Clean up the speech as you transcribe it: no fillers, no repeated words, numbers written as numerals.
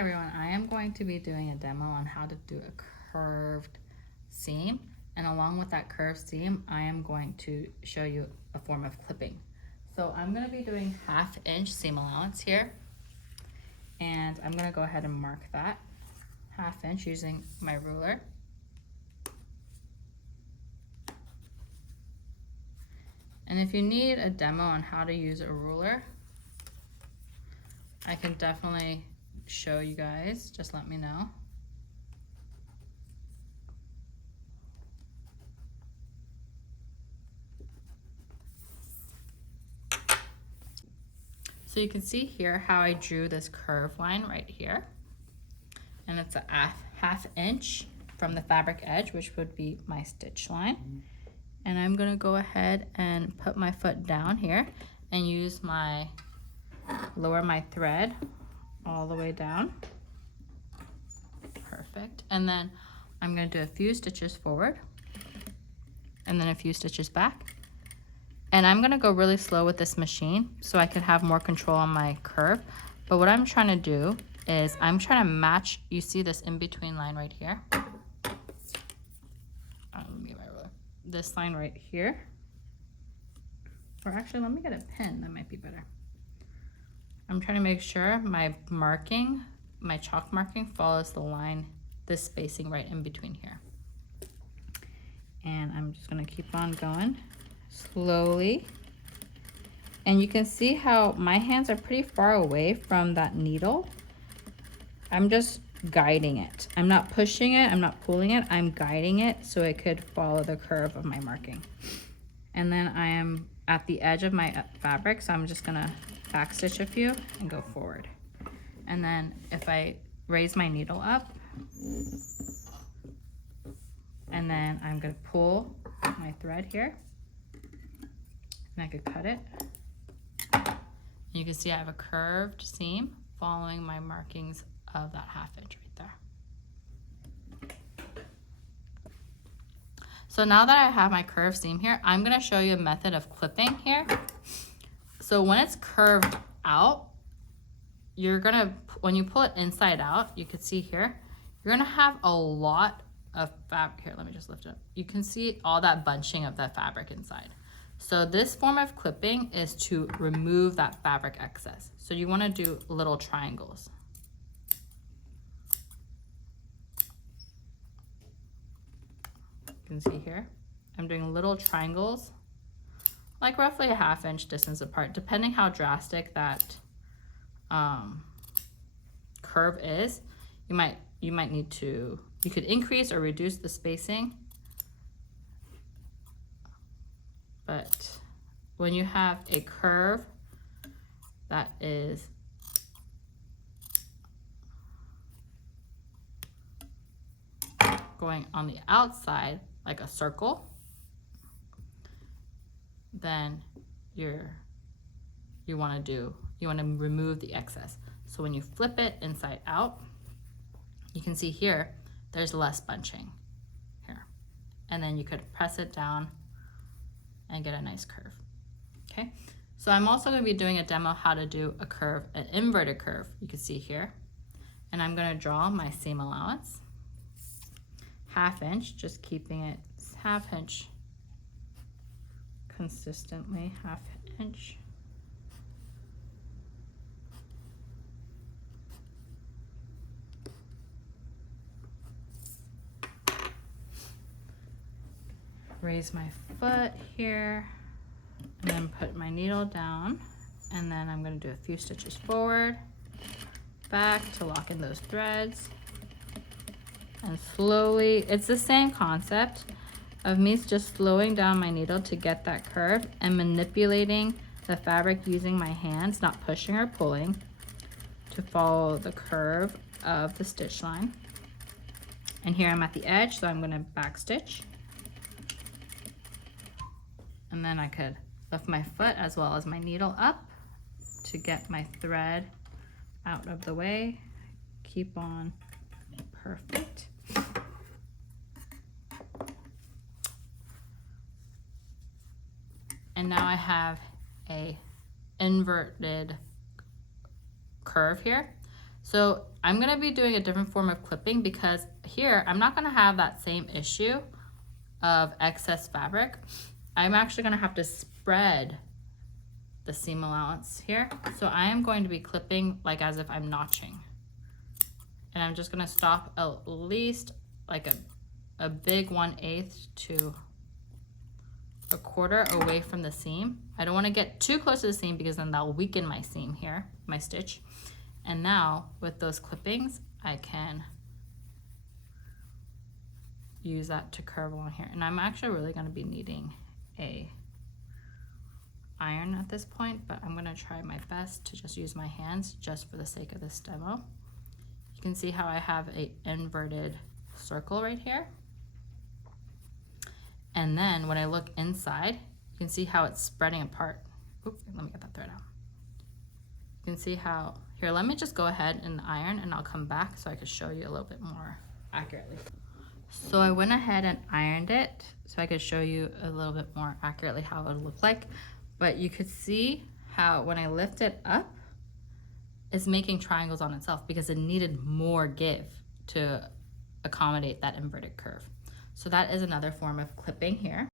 everyone, I am going to be doing a demo on how to do a curved seam, and along with that curved seam I am going to show you a form of clipping. So I'm going to be doing 1/2 inch seam allowance here, and I'm going to go ahead and mark that 1/2 inch using my ruler. And if you need a demo on how to use a ruler, I can definitely show you guys, just let me know. So you can see here how I drew this curve line right here, and it's a 1/2 inch from the fabric edge, which would be my stitch line. And I'm gonna go ahead and put my foot down here and use lower my thread all the way down. Perfect. And then I'm going to do a few stitches forward and then a few stitches back. And I'm going to go really slow with this machine so I can have more control on my curve. But what I'm trying to do is I'm trying to match, you see this in between line right here? Let me get my ruler. This line right here. Or actually, let me get a pin, that might be better. I'm trying to make sure my marking, my chalk marking follows the line, this spacing right in between here. And I'm just gonna keep on going slowly. And you can see how my hands are pretty far away from that needle. I'm just guiding it. I'm not pushing it, I'm not pulling it, I'm guiding it so it could follow the curve of my marking. And then I am at the edge of my fabric, so I'm just gonna back stitch a few and go forward. And then if I raise my needle up, and then I'm gonna pull my thread here, and I could cut it. And you can see I have a curved seam following my markings of that 1/2 inch right there. So now that I have my curved seam here, I'm gonna show you a method of clipping here. So when it's curved out, you're gonna, when you pull it inside out, you can see here, you're gonna have a lot of fabric. Here, let me just lift it up. You can see all that bunching of that fabric inside. So this form of clipping is to remove that fabric excess. So you wanna do little triangles. You can see here, I'm doing little triangles, like roughly a 1/2 inch distance apart, depending how drastic that curve is. You might need to, you could increase or reduce the spacing. But when you have a curve that is going on the outside like a circle, then you want to remove the excess. So when you flip it inside out, you can see here there's less bunching here, and then you could press it down and get a nice curve. Okay, so I'm also going to be doing a demo how to do a curve, an inverted curve, you can see here. And I'm going to draw my seam allowance, 1/2 inch, just keeping it 1/2 inch consistently, 1/2 inch. Raise my foot here, and then put my needle down, and then I'm going to do a few stitches forward, back to lock in those threads. And slowly, it's the same concept of me just slowing down my needle to get that curve and manipulating the fabric using my hands, not pushing or pulling, to follow the curve of the stitch line. And here I'm at the edge, so I'm going to back stitch. And then I could lift my foot as well as my needle up to get my thread out of the way. Keep on. Perfect. And now I have a inverted curve here. So I'm gonna be doing a different form of clipping because here I'm not gonna have that same issue of excess fabric. I'm actually gonna have to spread the seam allowance here. So I am going to be clipping like as if I'm notching. And I'm just gonna stop at least like a big 1/8 to a quarter away from the seam. I don't wanna get too close to the seam because then that'll weaken my seam here, my stitch. And now with those clippings, I can use that to curve along here. And I'm actually really gonna be needing a iron at this point, but I'm gonna try my best to just use my hands just for the sake of this demo. You can see how I have a inverted circle right here. And then when I look inside, you can see how it's spreading apart. Oops, let me get that thread out. You can see how, here, let me just go ahead and iron and I'll come back so I can show you a little bit more accurately. So I went ahead and ironed it so I could show you a little bit more accurately how it would look like. But you could see how when I lift it up, it's making triangles on itself because it needed more give to accommodate that inverted curve. So that is another form of clipping here.